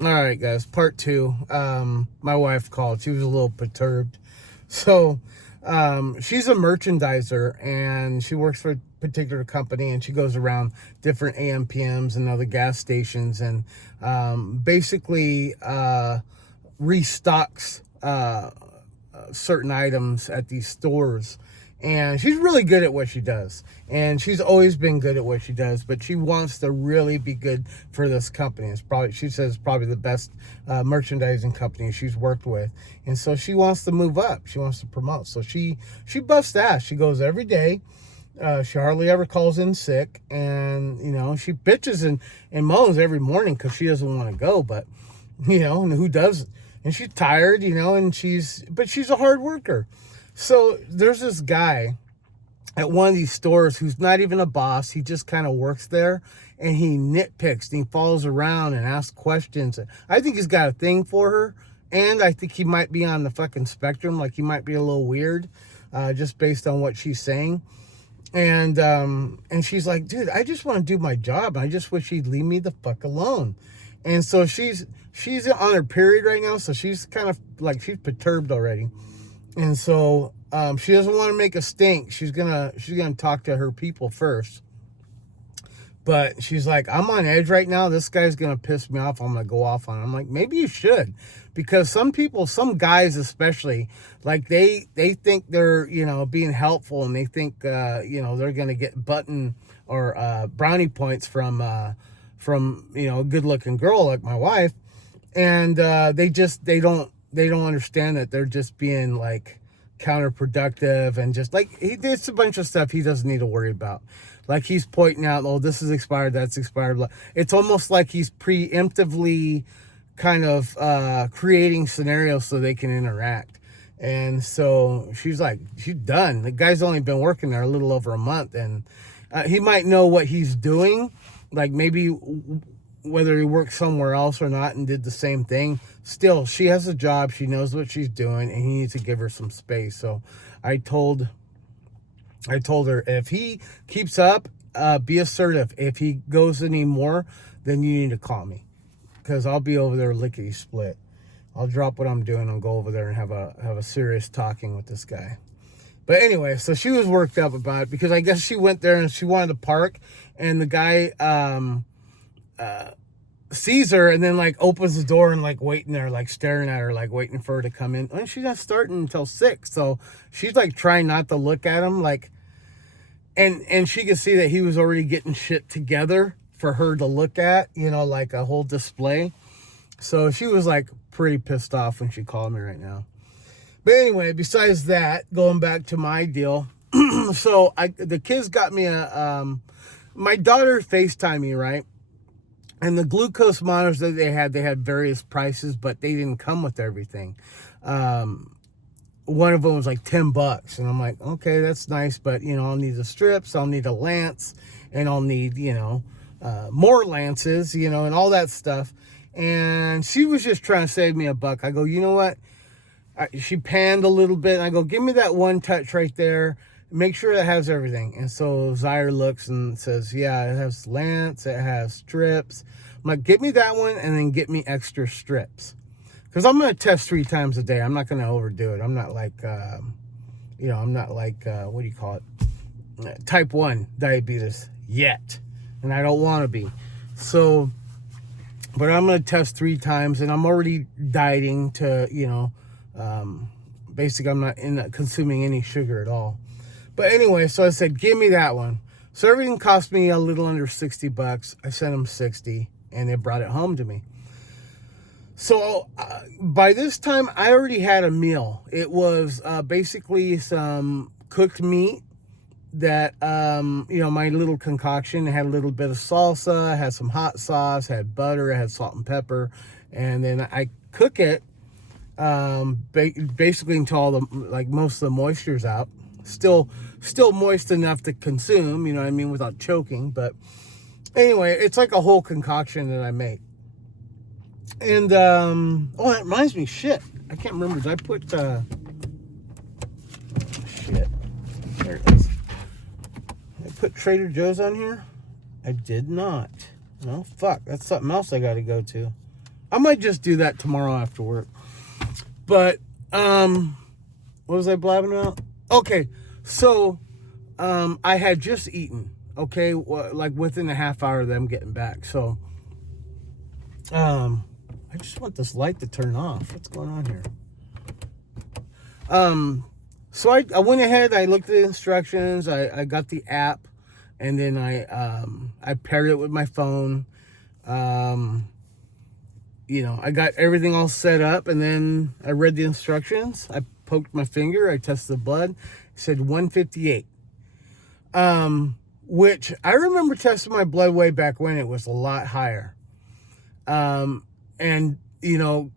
All right, guys, part two. My wife called. She was a little perturbed. So, she's a merchandiser and she works for a particular company, and she goes around different AMPMs and other gas stations and basically restocks certain items at these stores. And she's really good at what she does, and she's always been good at what she does, but she wants to really be good for this company. It's probably, she says, probably the best merchandising company she's worked with, and so she wants to move up. She wants to promote. So she busts ass. She goes every day. She hardly ever calls in sick, and she bitches and moans every morning because she doesn't want to go. But and who does? And she's tired, and she's a hard worker. So there's this guy at one of these stores who's not even a boss. He just kind of works there, and he nitpicks and he follows around and asks questions. I think he's got a thing for her, and I think he might be on the fucking spectrum. Like, he might be a little weird, just based on what she's saying. And she's like, dude, I just want to do my job. I just wish he'd leave me the fuck alone. And so she's on her period right now, so she's kind of like, she's perturbed already. And so she doesn't want to make a stink. She's gonna talk to her people first. But she's like, I'm on edge right now. This guy's gonna piss me off. I'm gonna go off on him. I'm like, maybe you should, because some people, some guys especially, like they think they're being helpful, and they think they're gonna get button or brownie points from a good looking girl like my wife, and they don't understand that they're just being like counterproductive, and just like, it's a bunch of stuff he doesn't need to worry about. Like, he's pointing out, oh, this is expired, that's expired. It's almost like he's preemptively kind of creating scenarios so they can interact. And so she's like, she's done. The guy's only been working there a little over a month, and he might know what he's doing. Like, maybe whether he worked somewhere else or not and did the same thing, still, she has a job, she knows what she's doing, and he needs to give her some space. So I told her, if he keeps up, be assertive. If he goes any more, then you need to call me, because I'll be over there lickety split. I'll drop what I'm doing and go over there and have a serious talking with this guy. But anyway, so she was worked up about it, because I guess she went there and she wanted to park, and the guy sees her, and then like opens the door and like waiting there, like staring at her, like waiting for her to come in. And she's not starting until 6, so she's like trying not to look at him, like, and she could see that he was already getting shit together for her to look at, like a whole display. So she was like pretty pissed off when she called me right now. But anyway, besides that, going back to my deal, so the kids got me my daughter FaceTimed me, right? And the glucose monitors that they had various prices, but they didn't come with everything. One of them was like $10, and I'm like, okay, that's nice, but I'll need the strips, I'll need a lance, and I'll need more lances, and all that stuff. And she was just trying to save me a buck. I go, you know what? She panned a little bit, and I go, give me that one touch right there. Make sure it has everything. And so Zaire looks and says, yeah, it has lance, it has strips. I'm like, get me that one, and then get me extra strips. Because I'm going to test 3 times a day. I'm not going to overdo it. I'm not like, I'm not like, what do you call it? Type 1 diabetes yet. And I don't want to be. So, but I'm going to test 3 times, and I'm already dieting to, basically I'm not consuming any sugar at all. But anyway, so I said, give me that one. So everything cost me a little under $60. I sent them 60, and they brought it home to me. So by this time, I already had a meal. It was basically some cooked meat that, my little concoction. It had a little bit of salsa, had some hot sauce, had butter, it had salt and pepper. And then I cook it basically until all most of the moisture's out. Still moist enough to consume, without choking. But anyway, it's like a whole concoction that I make. And that reminds me, shit, I can't remember. Did I put shit? There it is. Did I put Trader Joe's on here? I did not. No, fuck. That's something else I got to go to. I might just do that tomorrow after work. But, what was I blabbing about? Okay, so, I had just eaten, okay, like within a half hour of them getting back. So, I just want this light to turn off. What's going on here? So I went ahead, I looked at the instructions, I got the app, and then I paired it with my phone. You know, I got everything all set up, and then I read the instructions. I poked my finger, I tested the blood. It said 158. Which I remember testing my blood way back when it was a lot higher. And, you know,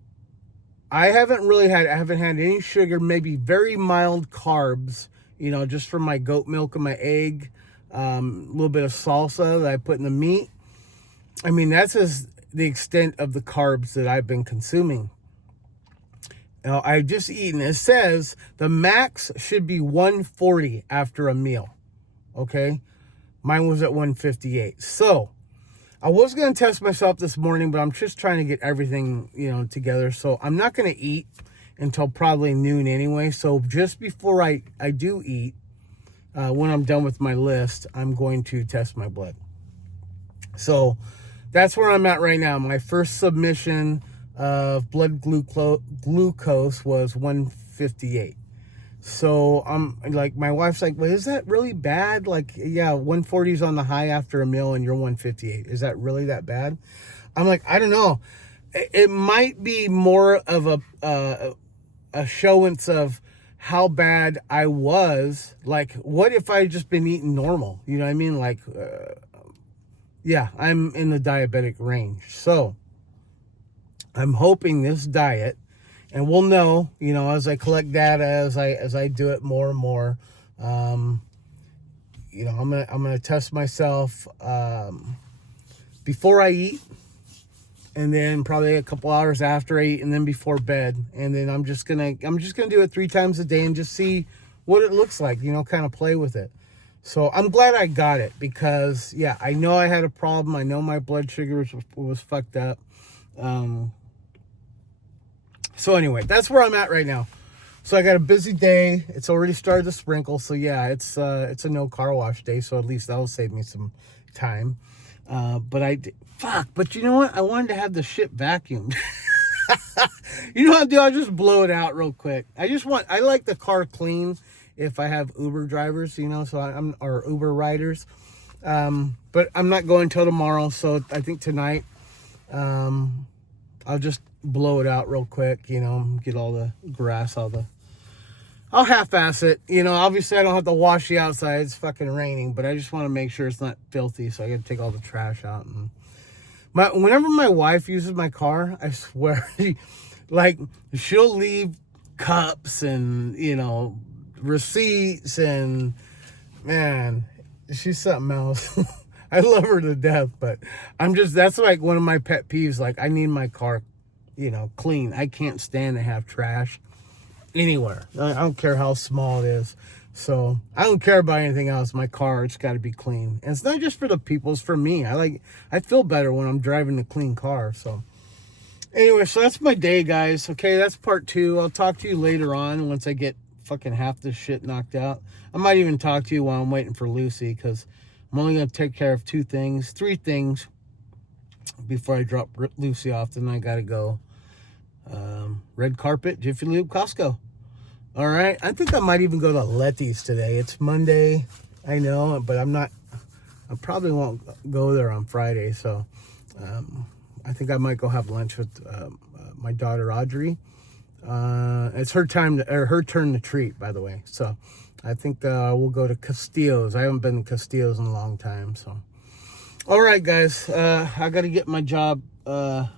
I haven't had any sugar, maybe very mild carbs, you know, just from my goat milk and my egg, a little bit of salsa that I put in the meat. I mean, that's the extent of the carbs that I've been consuming. Now, I've just eaten. It says the max should be 140 after a meal. Okay? Mine was at 158. So, I was going to test myself this morning, but I'm just trying to get everything, you know, together. So I'm not going to eat until probably noon anyway. So just before I do eat, when I'm done with my list, I'm going to test my blood. So that's where I'm at right now. My first submission of blood glucose was 158. So I'm like, my wife's like, well, is that really bad? Like, yeah, 140 is on the high after a meal and you're 158. Is that really that bad? I'm like, I don't know. It might be more of a showance of how bad I was. Like, what if I just been eating normal? You know what I mean? Like, yeah, I'm in the diabetic range. So I'm hoping this diet, and we'll know, you know, as I collect data, as I do it more and more. You know, I'm gonna test myself before I eat, and then probably a couple hours after I eat, and then before bed. And then I'm just gonna do it 3 times a day and just see what it looks like. You know, kind of play with it. So I'm glad I got it because, yeah, I know I had a problem. I know my blood sugar was fucked up. So anyway, that's where I'm at right now. So I got a busy day. It's already started to sprinkle. So yeah, it's a no car wash day. So at least that'll save me some time. But you know what? I wanted to have the shit vacuumed. You know what I'll do? I'll just blow it out real quick. I like the car clean if I have Uber drivers, you know, or Uber riders. But I'm not going till tomorrow. So I think tonight, I'll just blow it out real quick, you know, get all the grass, I'll half-ass it, you know. Obviously I don't have to wash the outside, it's fucking raining, but I just want to make sure it's not filthy, so I gotta take all the trash out. And whenever my wife uses my car, I swear, she'll leave cups and, you know, receipts, and man, she's something else. I love her to death, but that's like one of my pet peeves. Like, I need my car, you know, clean. I can't stand to have trash anywhere. I don't care how small it is. So I don't care about anything else. My car, it's got to be clean. And it's not just for the people, it's for me. I feel better when I'm driving a clean car. So anyway, so that's my day, guys. Okay, that's part 2. I'll talk to you later on once I get fucking half this shit knocked out. I might even talk to you while I'm waiting for Lucy, because I'm only going to take care of 3 things before I drop Lucy off. Then I got to go red carpet, Jiffy Lube, Costco. All right. I think I might even go to Letty's today. It's Monday, I know, but I probably won't go there on Friday. So I think I might go have lunch with my daughter, Audrey. It's her turn to treat, by the way. So I think we'll go to Castillo's. I haven't been to Castillo's in a long time. So, all right, guys. I got to get my job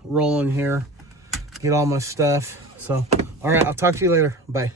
rolling here. Get all my stuff. So, all right. I'll talk to you later. Bye.